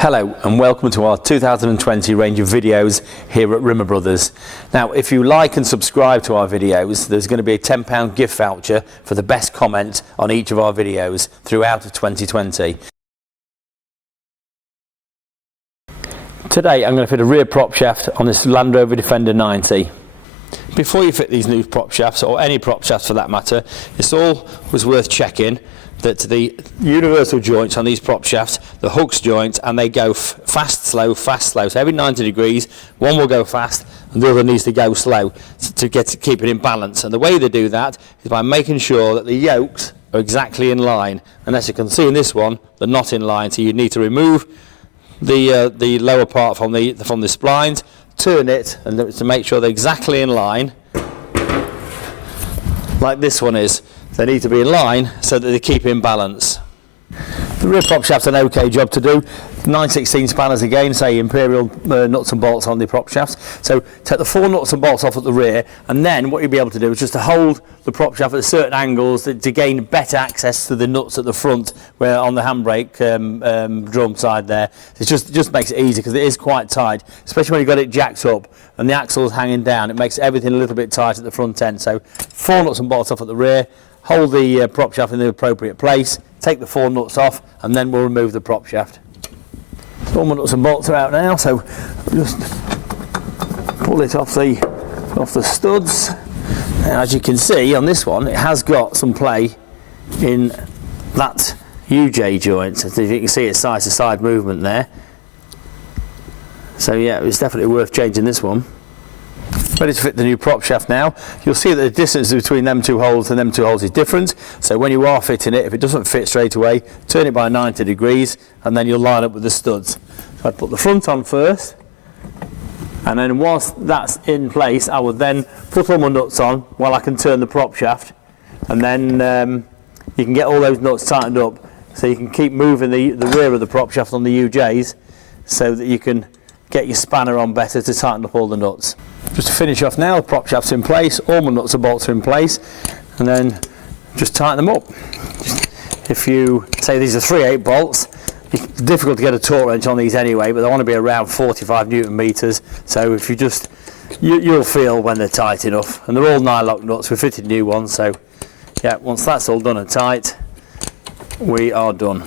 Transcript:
Hello and welcome to our 2020 range of videos here at RimmerBros. Now if you like and subscribe to our videos, there's going to be a £10 gift voucher for the best comment on each of our videos throughout 2020. Today I'm going to fit a rear prop shaft on this Land Rover Defender 90. Before you fit these new prop shafts, or any prop shafts for that matter, it's always worth checking that the universal joints on these prop shafts, the hooks joint, and they go fast, slow, fast, slow. So every 90 degrees, one will go fast and the other needs to go slow to keep it in balance. And the way they do that is by making sure that the yokes are exactly in line. And as you can see in this one, they're not in line, so you need to remove the lower part from the splines, turn it, and to make sure they're exactly in line, like this one is. They need to be in line so that they keep in balance. The rear prop shaft's an okay job to do. 9/16 spanners again, say imperial nuts and bolts on the prop shafts. So take the 4 nuts and bolts off at the rear, and then what you'll be able to do is just to hold the prop shaft at certain angles to gain better access to the nuts at the front, where on the handbrake drum side there. It just makes it easy because it is quite tight, especially when you've got it jacked up and the axle's hanging down. It makes everything a little bit tight at the front end. So 4 nuts and bolts off at the rear, hold the prop shaft in the appropriate place, take the 4 nuts off, and then we'll remove the prop shaft. All my nuts and bolts are out now, so just pull it off the studs. Now, as you can see on this one, it has got some play in that UJ joint. So you can see it's side to side movement there. So yeah, it's definitely worth changing this one. Ready to fit the new prop shaft now. You'll see that the distance between them two holes and them two holes is different. So when you are fitting it, if it doesn't fit straight away, turn it by 90 degrees and then you'll line up with the studs. So I'd put the front on first, and then whilst that's in place, I would then put all my nuts on while I can turn the prop shaft, and then you can get all those nuts tightened up so you can keep moving the rear of the prop shaft on the UJs so that you can get your spanner on better to tighten up all the nuts. Just to finish off now, the prop shaft's in place, all my nuts and bolts are in place, and then just tighten them up. If you say these are 3/8 bolts, it's difficult to get a torque wrench on these anyway, but they want to be around 45 Newton meters. So if you'll feel when they're tight enough, and they're all nylock nuts. We fitted new ones, so yeah, once that's all done and tight, we are done.